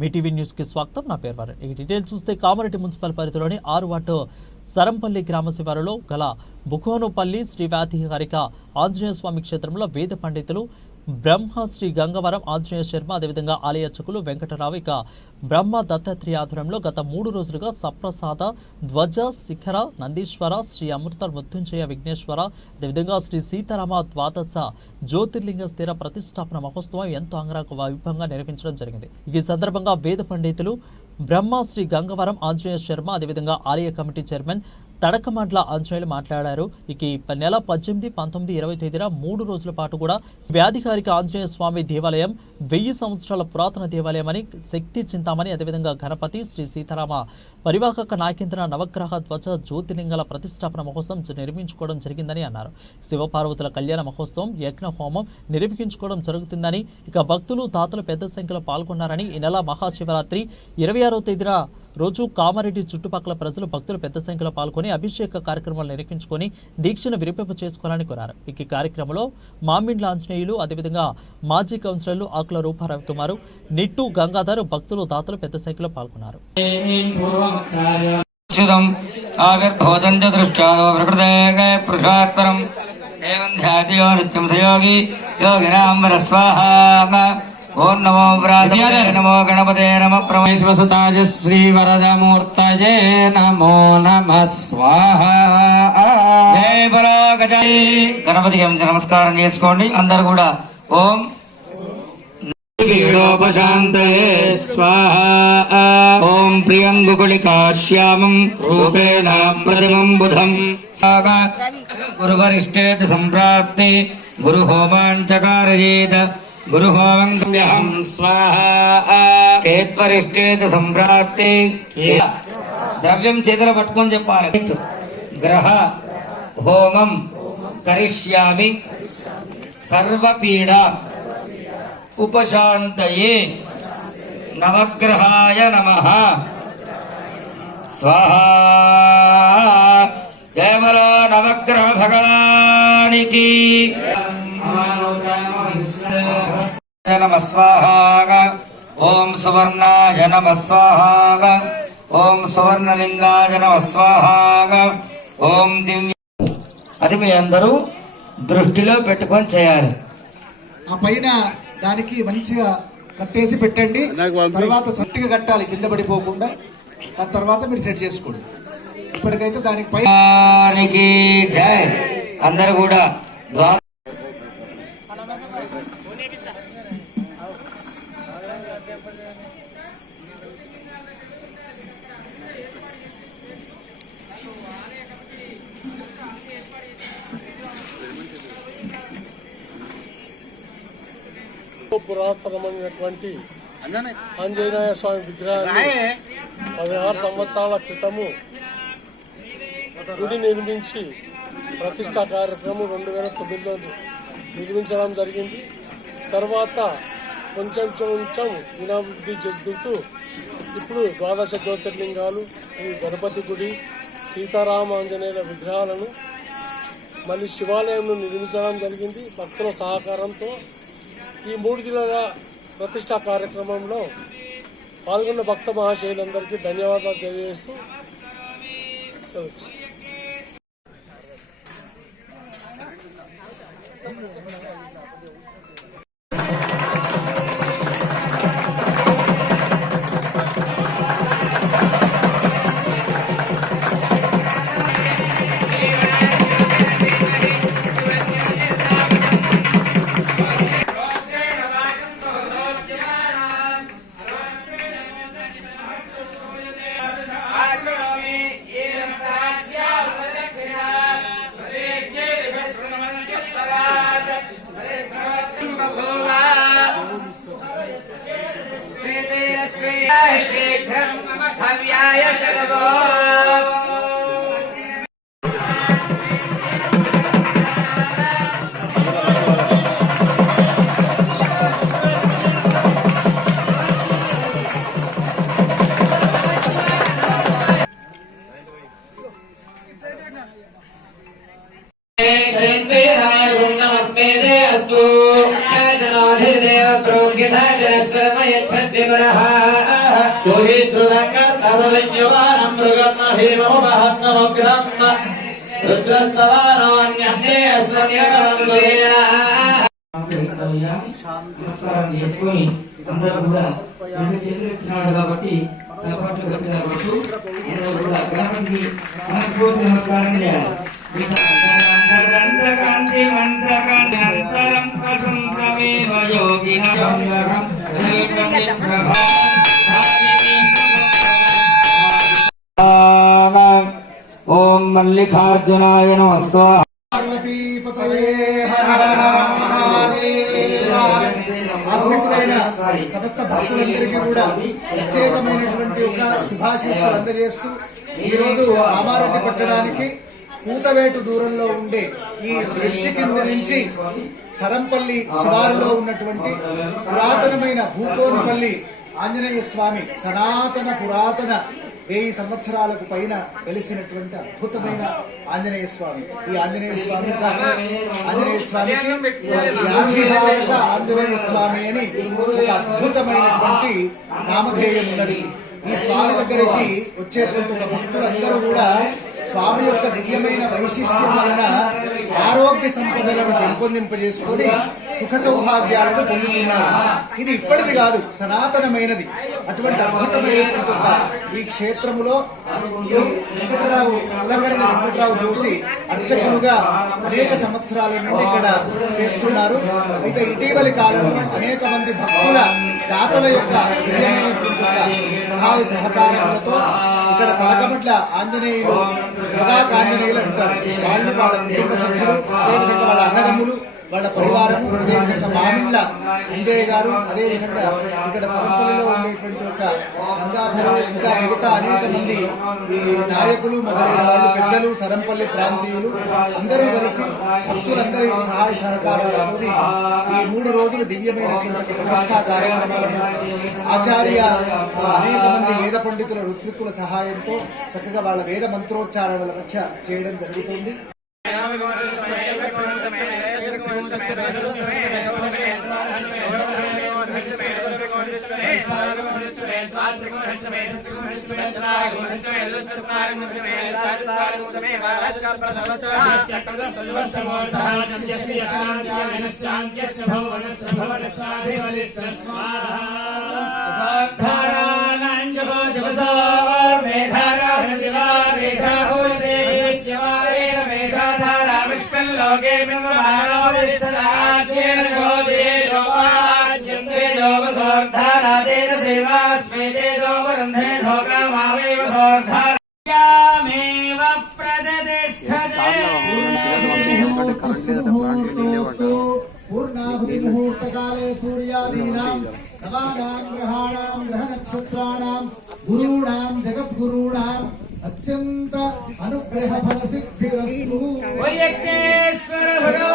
Mee TV news కి స్వాగతం. నా పేరు వరుణ్. ఈ డీటెయిల్స్ చూస్తే కామారెడ్డి మున్సిపల్ పరిధిలోని 6 వార్డు సరంపల్లి గ్రామ శివారులో గల బుకోనుపల్లి శ్రీ వ్యాధిహారిక ఆంజనేయ స్వామి క్షేత్రంలో వేద పండితులు బ్రహ్మ శ్రీ గంగవరం ఆంజనేయ శర్మ, అదేవిధంగా ఆలయ అర్చకులు వెంకటరావు, ఇక బ్రహ్మ దత్తాత్రేయ ఆధ్వర్యంలో గత 3 రోజులుగా సప్రసాద, ధ్వజ, శిఖర, నందీశ్వర, శ్రీ అమృత మృత్యుంజయ విఘ్నేశ్వర, అదేవిధంగా శ్రీ సీతారామ ద్వాదశ జ్యోతిర్లింగ స్థిర ప్రతిష్టాపన మహోత్సవం ఎంతో అంగరంగ వైభవంగా నిర్వహించడం జరిగింది. ఈ సందర్భంగా వేద పండితులు బ్రహ్మ శ్రీ గంగవరం ఆంజనేయ శర్మ, అదేవిధంగా ఆలయ కమిటీ చైర్మన్ తడకమండ్ల ఆంజనేయులు మాట్లాడారు. ఇక నెల 18, 19, 20 తేదీన 3 రోజుల పాటు కూడా వ్యాధిహారిక ఆంజనేయ స్వామి దేవాలయం 1000 సంవత్సరాల పురాతన దేవాలయం అని, శక్తి చింతామణి, అదేవిధంగా గణపతి, శ్రీ సీతారామ పరివాహక నాకేంద్ర నవగ్రహ ధ్వజ జ్యోతిర్లింగాల ప్రతిష్టాపన మహోత్సవం నిర్మించుకోవడం జరిగిందని అన్నారు. శివపార్వతుల కళ్యాణ మహోత్సవం, యజ్ఞ హోమం నిర్వహించుకోవడం జరుగుతుందని, ఇక భక్తులు, దాతలు పెద్ద సంఖ్యలో పాల్గొన్నారని, ఈ నెల మహాశివరాత్రి 26వ తేదీన రోజు కామారెడ్డి చుట్టుపక్కల ప్రజలు, భక్తులు పెద్ద సంఖ్యలో పాల్గొని అభిషేక కార్యక్రమాలు నిర్వహించుకొని దీక్షను విరమింప చేసుకోవాలని కోరారు. ఈ కార్యక్రమంలో మామిండ్ల ఆంజనేయులు, అదేవిధంగా మాజీ కౌన్సిలర్లు ఆకుల రూప రవికుమారు, నిట్టు గంగాధర్, భక్తులు, దాతలు పెద్ద సంఖ్యలో పాల్గొన్నారు. ఓం నమో వ్రాతపతే నమో గణపతే నమ ప్రమేశ్వసతాజ శ్రీ వరదమూర్తయే నమో నమః స్వాహ. జయ బలో గజాయ. గణపతికి నమస్కారం చేసుకోండి అందరు కూడా. ఓం పీడోపశాంతయే స్వాహ. ఓం ప్రియంగుకుళికాశ్యామం రూపేణ ప్రతిమం బుధం గురువరిష్ఠేత సంప్రాప్తి గురు హోమాంచకారయేత గురు హోమం స్వాహేత్వరిష్ఠేత సంప్రాప్తి. ద్రవ్యం చేతులు పట్టుకొని చెప్పాలి. గ్రహ హోమం కరిష్యామి సర్వపీడ ఉపశాంతయే నవగ్రహాయ నమః స్వాహా. జయమలో నవగ్రహ భగవానికి నమః స్వాహ. ఓం సువర్ణాయ నమః స్వాహ. ఓం సువర్ణలింగాయ నమః స్వాహ. ఓం దివ్య. అది మీ అందరూ దృష్టిలో పెట్టుకొని చేయాలి. ఆ పైన దానికి మంచిగా కట్టేసి పెట్టండి. తర్వాత సట్టిగా కట్టాలి కింద పడిపోకుండా. దాని తర్వాత మీరు సెట్ చేసుకోండి. ఇప్పటికైతే దానికి పైన జై. అందరు కూడా పురాతనమైనటువంటి ఆంజనేయ స్వామి విగ్రహాన్ని 16 సంవత్సరాల క్రితము గుడి నిర్మించి ప్రతిష్టా కార్యక్రమం 2009లో నిర్మించడం జరిగింది. తర్వాత కొంచెం దినాభివృద్ధి చెందుతూ ఇప్పుడు ద్వాదశ జ్యోతిర్లింగాలు, ఈ గణపతి గుడి, సీతారామ ఆంజనేయుల విగ్రహాలను మళ్ళీ శివాలయంను నిర్మించడం జరిగింది భక్తుల సహకారంతో. ఈ 3 దినాల ప్రతిష్టా కార్యక్రమంలో పాల్గొన్న భక్త మహాశయులందరికీ ధన్యవాదాలు తెలియజేస్తూ अस्तु अक्षयजनाधिदेव प्रोक्यता जलश्रमयच्छद्विमरः योगीश्वरङ्गं सर्वविद्यमानं मृगं भीमोपहत्समुग्रं रुद्रस्तवानोऽन्यस्ते నమస్కారం చేసుకొని అందరూ కూడా రెండు చేతులు ఇచ్చినాడు కాబట్టి చప్పట్లు గట్టిగా కొడుతూ అందరూ కూడా గణపతికి మనస్ఫూర్తి నమస్కారం చేయాలి. కాంతి మంత్రకాంతి అంతరం ప్రసంతమేవ యోగినః ఓం మల్లికార్జునాయ నమః స్వాహా. పార్వతీపతయే హర హర మహాదేవ. ఆస్తికులైన సమస్త భక్తులందరికీ కూడా ప్రత్యేకమైనటువంటి ఒక శుభాశీస్సులు అందజేస్తూ ఈరోజు రామారెడ్డి పట్టడానికి కూతవేటు దూరంలో ఉండే ఈ బ్రిడ్జి కింద నుంచి సరంపల్లి శివారులో ఉన్నటువంటి పురాతనమైన భూకోన్పల్లి ఆంజనేయ స్వామి సనాతన పురాతన 1000 సంవత్సరాలకు పైన వెలిసినటువంటి అద్భుతమైన ఆంజనేయ స్వామి. ఈ ఆంజనేయ స్వామికి యాధిహారిక ఆంజనేయ స్వామి అని ఒక అద్భుతమైనటువంటి నామధేయం ఉన్నది. ఈ స్వామి దగ్గరికి వచ్చేటువంటి ఒక భక్తులందరూ కూడా స్వామి యొక్క దివ్యమైన వైశిష్ట్యం వలన ఆరోగ్య సంపదలను పెంపొందింపజేసుకొని సుఖ సౌభాగ్యాలను పొందుతున్నారు. ఇది ఇప్పటిది కాదు, సనాతనమైనది. అటువంటి అద్భుతమైనటువంటి ఒక ఈ క్షేత్రములో వెంకటరావు జోషి అర్చకులుగా అనేక సంవత్సరాల నుండి ఇక్కడ చేస్తున్నారు. అయితే ఇటీవలి కాలంలో అనేక మంది భక్తుల దాతల యొక్క దివ్యమైనటువంటి సహాయ సహకారములతో ఇక్కడ తలకమట్ల ఆంజనేయులు ఆంజనేయులు అంటారు. వాళ్ళు వాళ్ళ కుటుంబ సభ్యులు, అదేవిధంగా వాళ్ళ అన్నదమ్ములు, వాళ్ళ పరివారము, అదేవిధంగా మామిళ్ళ అంజయ్య గారు, అదేవిధంగా ఇక్కడ సరంపల్లిలో ఉండేటువంటి ఒక గంగాధరు, ఇంకా మిగతా అనేక మంది ఈ నాయకులు మొదలైన వాళ్ళు, పెద్దలు, సరంపల్లి ప్రాంతీయులు అందరూ కలిసి భక్తులందరి సహాయ సహకారాలతో ఈ 3 రోజులు దివ్యమైనటువంటి ప్రతిష్టా కార్యక్రమాలను ఆచార్య అనేక మంది వేద పండితుల ఋత్విక్కుల సహాయంతో చక్కగా వాళ్ళ వేద మంత్రోచ్చారణల మధ్య చేయడం జరుగుతుంది. लोके मिन्वमानोदिष्टदास्येन गोदेयो आच्यन्तेजो वसोर्धारादेन सेवास्मेतेजो वरन्धे ढोकामावेव सोर्धारामेव प्रदतिष्ठते पूर्णाहुति मुहूर्तकाले सूर्यादीनां नवानां ग्रहाणां ग्रहनक्षत्राणां गुरूणां जगद्गुरूणां अत्यंत अनुग्रह फल सिद्धिरस्तु। वैयज्ञेश्वर भगवान्